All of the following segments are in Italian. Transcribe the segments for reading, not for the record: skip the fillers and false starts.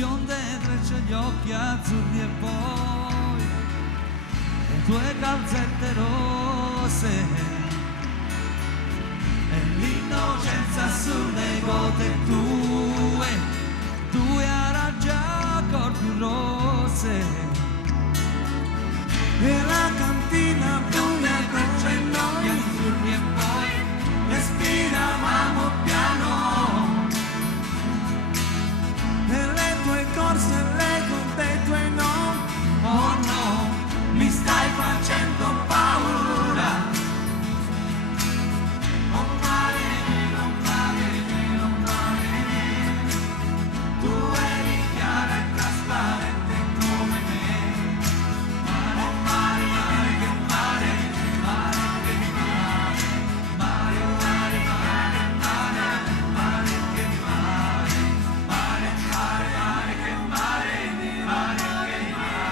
bionde trecce, gli occhi azzurri e poi le tue calzette rosse e l'innocenza sulle gote tue arancia corpi rosse e la cantina buia trecce, gli azzurri e poi respiravamo piano nelle tue corse, l'eco dei tuoi no. Oh no, mi stai facendo paura. Oh mare, oh mare, oh mare, tu eri chiara e trasparente come me. Oh mare, mare, che mare, mare, che mare, mare, mare, mare, mare, mare, che mare, mare, mare, mare, che mare, mare, che mare,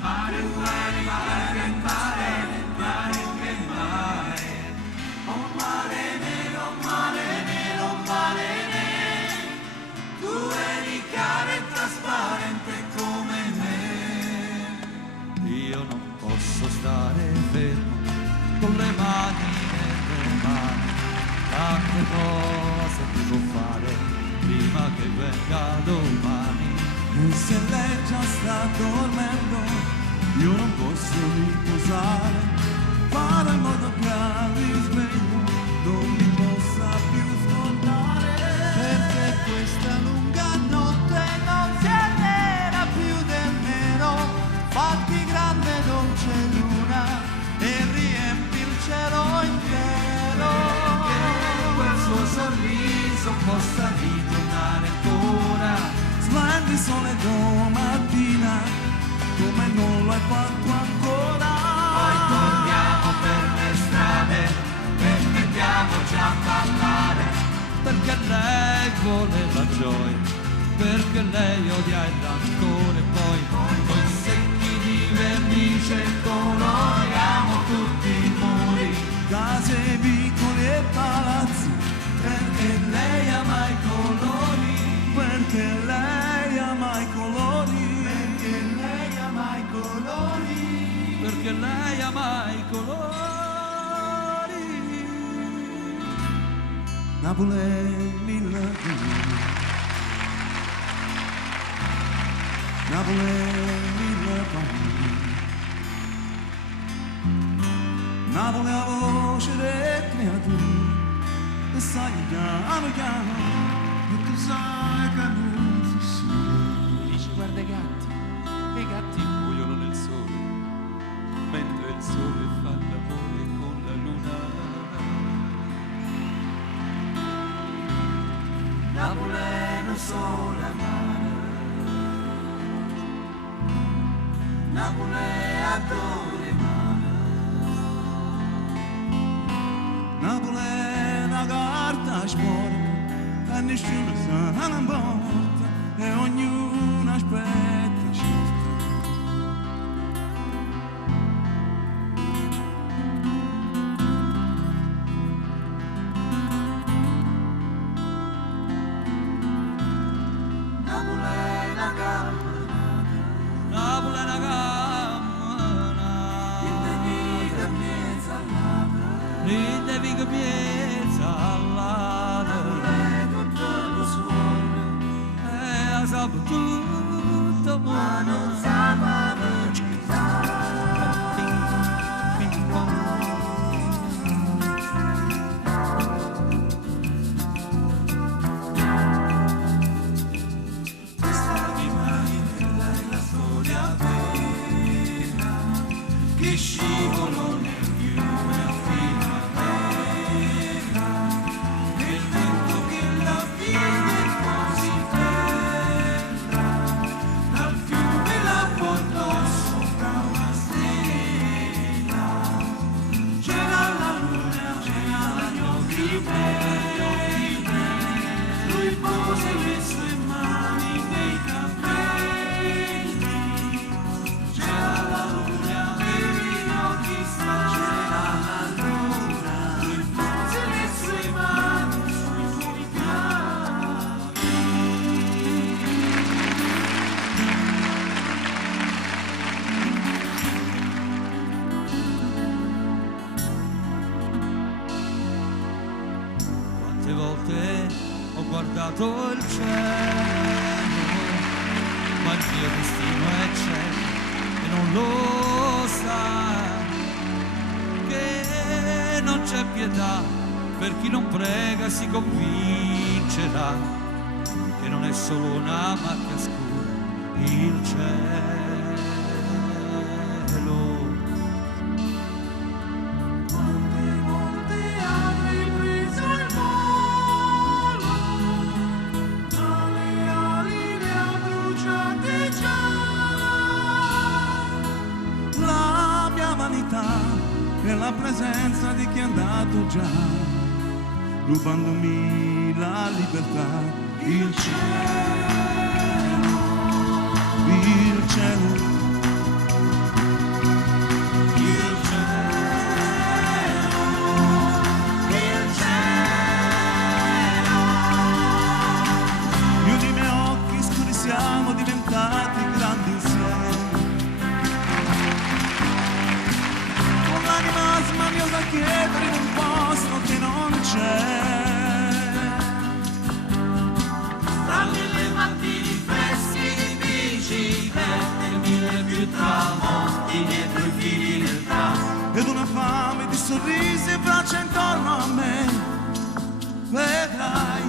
mare, mare, mare, che mare, mare, che mare. Oh mare nero, mare nero, mare nero, tu eri chiara e trasparente come me. Io non posso stare fermo con le mani nelle mani, tante cose devo fare prima che venga domani. E se lei già sta dormendo, io non posso riposare, fare in modo che al risveglio non mi possa più scordare, perché questa lunga notte non si nera più del nero. Fatti grande dolce luna e riempi il cielo intero, che quel suo sorriso possa ritornare ancora. Splendi sole domattina come non l'hai fatto ancora. Poi torniamo per le strade e mettiamoci a ballare, perché lei vuole la gioia, perché lei odia il rancore. Poi coi secchi di vernice coloriamo tutti i muri, case, vicoli e palazzi, perché lei ama i colori, perché lei ama i colori, perché lei ama i colori, perché lei ama i colori. Napoli è mille colori, Napoli è mille colori, Napoli è la voce delle creature, e sai piano piano, e tu sai che non si sente. Dice guarda i gatti muoiono nel sole, mentre il sole fa l'amore con la luna. Napoli è un sole amaro, Napoli è adore mare, Napoli è una carta sporca e nessuno sa non porta e ognuno aspetta certo. Napoli è una camminata, Napoli è una camminata, il deviga miezza all'ata, il deviga miezza all'ata, Napoli è tutto lo suono, e sa tutto, ma non sa valorizzare. Che scivolo nel fiume a fine terra, e il vento che la viene così ferra, dal fiume la porta ma il mio destino è cieco e non lo sa, che non c'è pietà per chi non prega e si convincerà che non è solo una macchia scura il cielo. Molti hanno preso il volo, ma le ali le ha bruciate già. La mia vanità è la presenza di chi è andato già, rubandomi la libertà. Il cielo, il cielo, il cielo, il cielo. Io e i miei occhi scuri siamo diventati grandi insieme, con l'anima smaniosa a chiedere in un posto che non c'è. Tramonti dietro i fili del tram Ed una fame di sorrisi e braccia intorno a me. Vedrai,